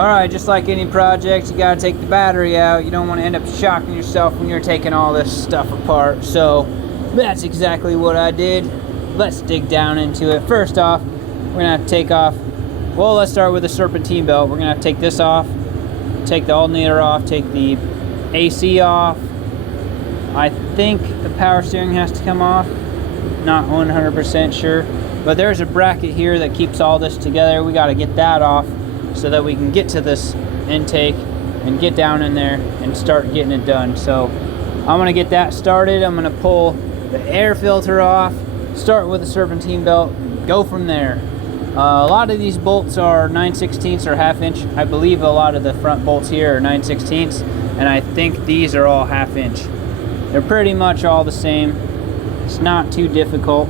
Alright, just like any project, you gotta take the battery out. You don't want to end up shocking yourself when you're taking all this stuff apart. So that's exactly what I did. Let's dig down into it. First off, we're gonna have to take off, well, let's start with the serpentine belt. We're gonna have to take this off, take the alternator off, take the AC off. I think the power steering has to come off. Not 100% sure. But there's a bracket here that keeps all this together. We gotta get that off so that we can get to this intake and get down in there and start getting it done. So I'm gonna get that started. I'm gonna pull the air filter off, start with the serpentine belt, go from there. A lot of these bolts are 9/16 or 1/2 inch. I believe a lot of the front bolts here are 9/16, and I think these are all 1/2 inch. They're pretty much all the same. It's not too difficult.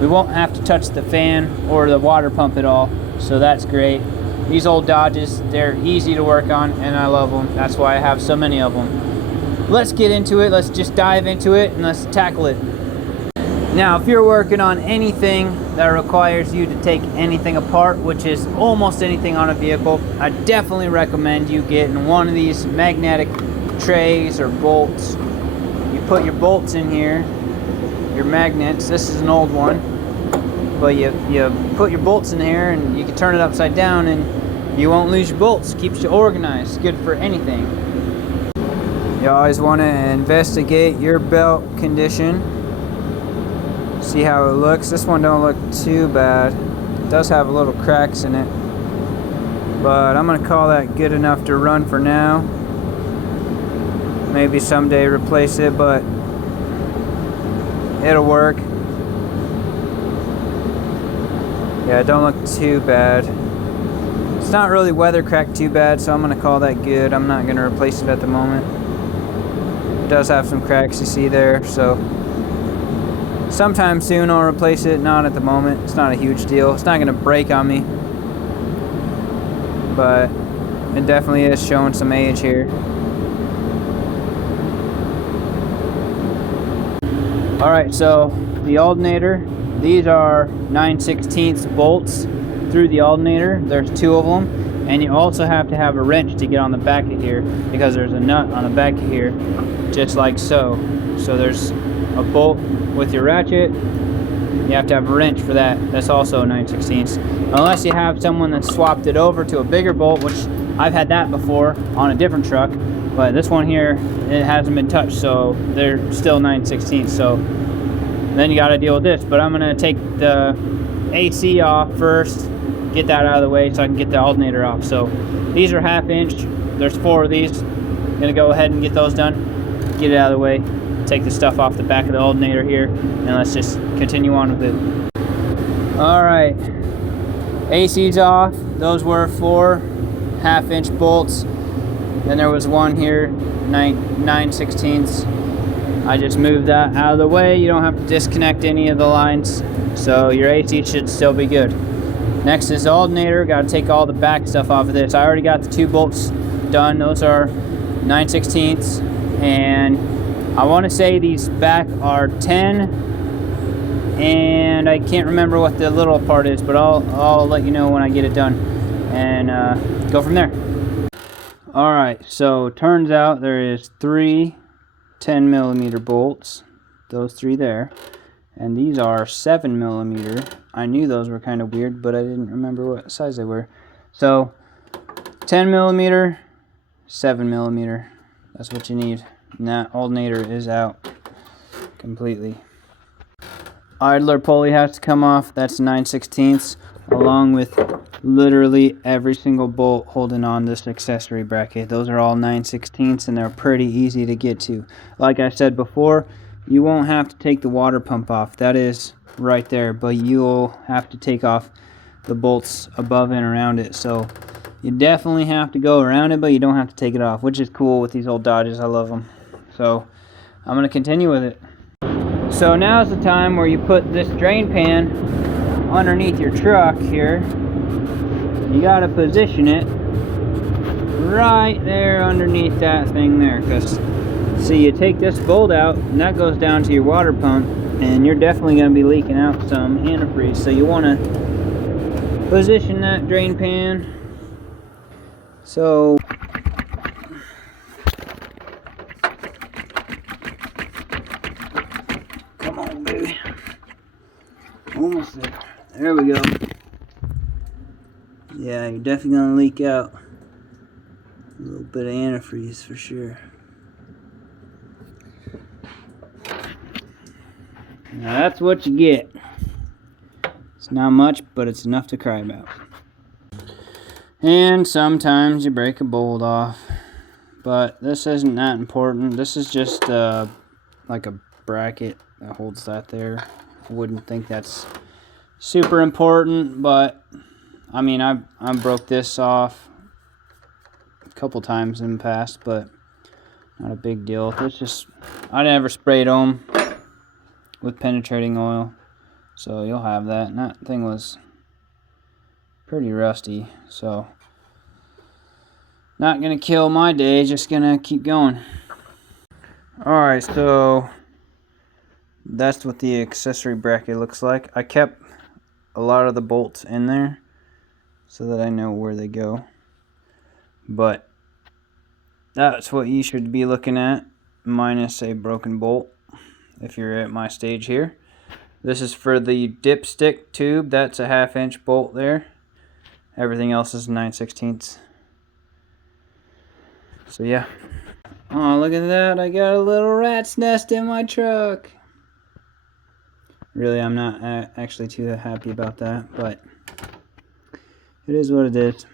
We won't have to touch the fan or the water pump at all, so that's great. These old Dodges, they're easy to work on, and I love them. That's why I have so many of them. Let's get into it. Let's just dive into it and let's tackle it. Now, if you're working on anything that requires you to take anything apart, which is almost anything on a vehicle, I definitely recommend you getting one of these magnetic trays or bolts. You put your bolts in here, your magnets. This is an old one, but you put your bolts in here and you can turn it upside down and you won't lose your bolts. Keeps you organized. Good for anything. You always want to investigate your belt condition. See how it looks. This one don't look too bad. It does have a little cracks in it, but I'm gonna call that good enough to run for now. Maybe someday replace it, but it'll work. Yeah, it don't look too bad. It's not really weather cracked too bad, so I'm gonna call that good. I'm not gonna replace it at the moment. It does have some cracks you see there, so sometime soon I'll replace it. Not at the moment. It's not a huge deal. It's not gonna break on me, but it definitely is showing some age here. Alright, so the alternator, these are 9/16 bolts through the alternator. There's 2 of them, and you also have to have a wrench to get on the back of here because there's a nut on the back of here, just like so. So there's a bolt with your ratchet. You have to have a wrench for that. That's also 9/16, unless you have someone that swapped it over to a bigger bolt, which I've had that before on a different truck. But this one here, it hasn't been touched, so they're still 9/16. So then you got to deal with this. But I'm gonna take the AC off first, get that out of the way so I can get the alternator off. So these are 1/2 inch. There's 4 of these. I'm gonna go ahead and get those done. Get it out of the way. Take the stuff off the back of the alternator here, and let's just continue on with it. All right, AC's off. Those were 4 1/2 inch bolts. Then there was one here, 9/16. I just moved that out of the way. You don't have to disconnect any of the lines, so your AC should still be good. Next is the alternator. Got to take all the back stuff off of this. I already got the 2 bolts done. Those are 9/16, and I want to say these back are 10, and I can't remember what the little part is, but I'll let you know when I get it done, and go from there. Alright, so turns out there is 3 10mm bolts, those 3 there, and these are 7mm. I knew those were kind of weird, but I didn't remember what size they were. So 10mm, 7mm, that's what you need. And that alternator is out completely. Idler pulley has to come off. That's 9/16, along with literally every single bolt holding on this accessory bracket. Those are all 9/16, and they're pretty easy to get to. Like I said before, you won't have to take the water pump off. That is right there, but you'll have to take off the bolts above and around it. So you definitely have to go around it, but you don't have to take it off, which is cool with these old Dodges. I love them. So I'm going to continue with it. So now's the time where you put this drain pan underneath your truck here. You got to position it right there underneath that thing there, because see, you take this bolt out and that goes down to your water pump, and you're definitely going to be leaking out some antifreeze. So you want to position that drain pan So come on, baby. Almost there. There we go. Yeah, you're definitely gonna leak out a little bit of antifreeze for sure. Now that's what you get. It's not much, but it's enough to cry about. And sometimes you break a bolt off, but this isn't that important. This is just like a bracket that holds that there. I wouldn't think that's super important, but I mean, I broke this off a couple times in the past, but not a big deal. It's just, I never sprayed them with penetrating oil, so you'll have that. And that thing was pretty rusty, so not gonna kill my day, just gonna keep going. Alright, so that's what the accessory bracket looks like. I kept a lot of the bolts in there so that I know where they go, but that's what you should be looking at, minus a broken bolt if you're at my stage here. This is for the dipstick tube. That's a 1/2 inch bolt there. Everything else is 9/16. So yeah. Oh, look at that. I got a little rat's nest in my truck. Really, I'm not actually too happy about that, but it is what it is.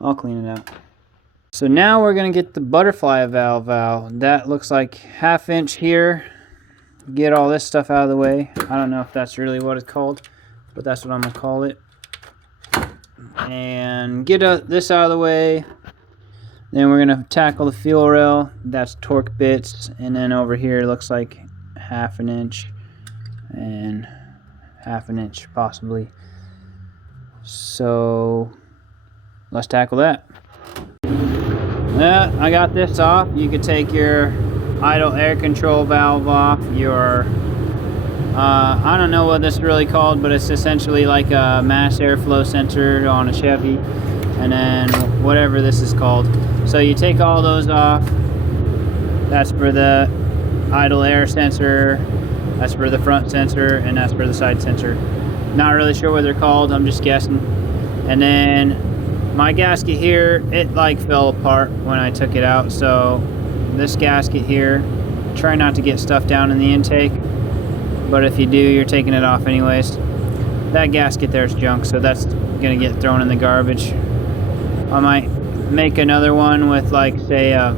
I'll clean it out. So now we're going to get the butterfly valve out. That looks like 1/2 inch here. Get all this stuff out of the way. I don't know if that's really what it's called, but that's what I'm going to call it. And get this out of the way. Then we're going to tackle the fuel rail. That's torque bits. And then over here looks like 1/2 inch and 1/2 inch possibly. So let's tackle that. Yeah, I got this off. You could take your idle air control valve off, your I don't know what this is really called, but it's essentially like a mass airflow sensor on a Chevy, and then whatever this is called. So you take all those off. That's for the idle air sensor, that's for the front sensor, and that's for the side sensor. Not really sure what they're called, I'm just guessing. And then my gasket here, it like fell apart when I took it out, so this gasket here, try not to get stuff down in the intake, but if you do, you're taking it off anyways. That gasket there's junk, so that's gonna get thrown in the garbage. I might make another one with, like, say a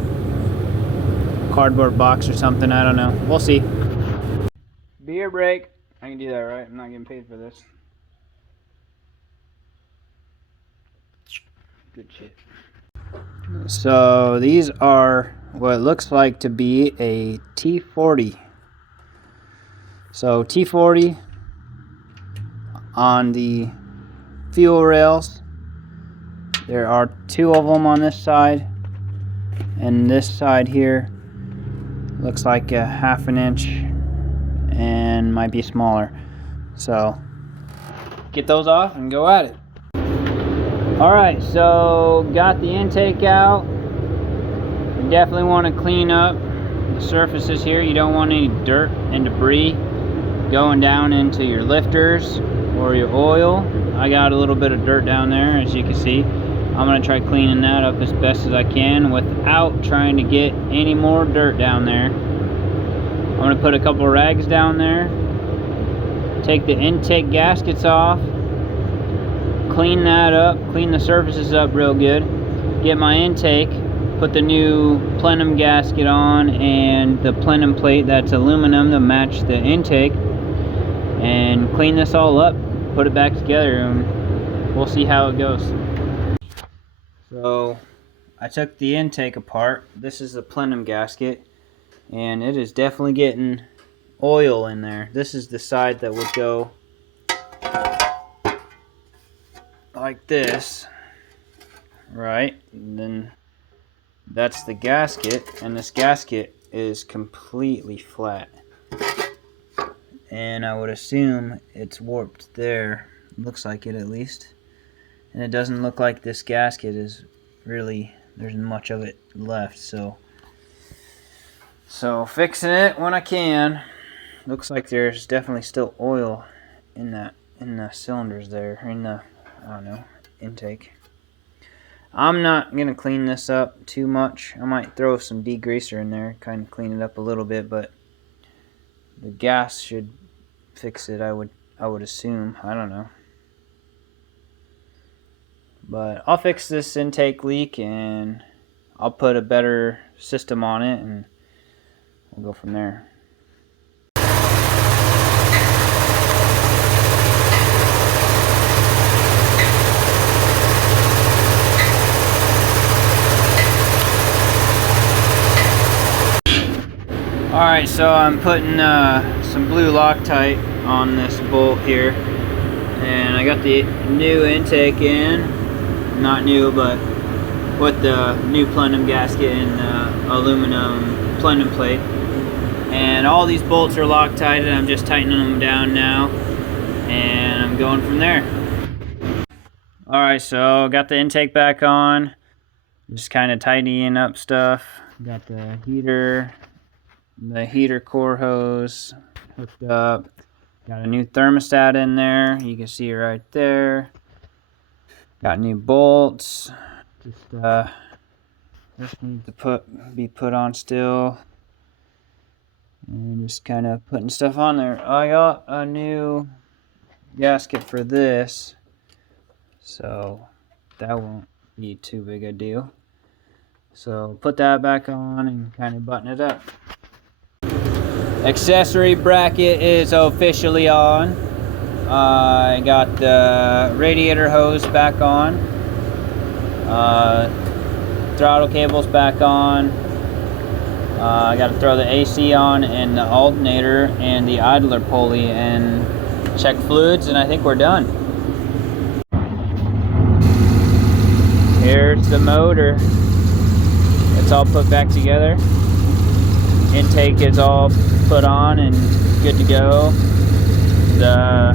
cardboard box or something, I don't know, we'll see. Beer break. I can do that, right? I'm not getting paid for this. Good shit. So these are what looks like to be a T40. So T40 on the fuel rails. There are 2 of them on this side, and this side here looks like a 1/2 inch and might be smaller. So get those off and go at it. Alright, so got the intake out. You definitely want to clean up the surfaces here. You don't want any dirt and debris going down into your lifters or your oil. I got a little bit of dirt down there, as you can see. I'm going to try cleaning that up as best as I can without trying to get any more dirt down there. I'm going to put a couple rags down there, take the intake gaskets off, clean that up, clean the surfaces up real good, get my intake, put the new plenum gasket on and the plenum plate that's aluminum to match the intake, and clean this all up, put it back together, and we'll see how it goes. So I took the intake apart. This is the plenum gasket, and it is definitely getting oil in there. This is the side that would go like this, right? And then that's the gasket, and this gasket is completely flat, and I would assume it's warped there. Looks like it, at least. And it doesn't look like this gasket is really, there's much of it left, so fixing it when I can. Looks like there's definitely still oil in the cylinders there, in the, I don't know, intake. I'm not gonna clean this up too much. I might throw some degreaser in there, kind of clean it up a little bit, but the gas should fix it, I would assume. I don't know. But I'll fix this intake leak and I'll put a better system on it and we'll go from there. Alright, so I'm putting some blue Loctite on this bolt here, and I got the new intake in, not new, but with the new plenum gasket and aluminum plenum plate, and all these bolts are Loctited. I'm just tightening them down now and I'm going from there. Alright, so got the intake back on, just kind of tidying up stuff. Got the heater core hose hooked up. Got a new thermostat in there, you can see it right there. Got new bolts, just need to be put on still, and just kind of putting stuff on there. I got a new gasket for this, so that won't be too big a deal. So put that back on and kind of button it up. Accessory bracket is officially on. I got the radiator hose back on. Throttle cable's back on. I got to throw the AC on and the alternator and the idler pulley and check fluids, and I think we're done. Here's the motor. It's all put back together. Intake is all put on and good to go. The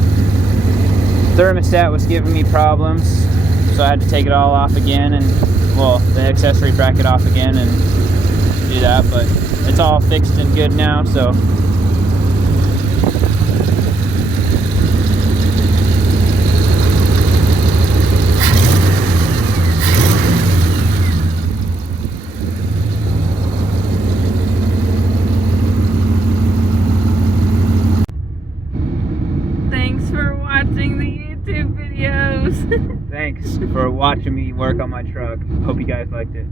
thermostat was giving me problems, so I had to take it all off again, and well, the accessory bracket off again and do that, but it's all fixed and good now. So watching the YouTube videos. Thanks for watching me work on my truck. Hope you guys liked it.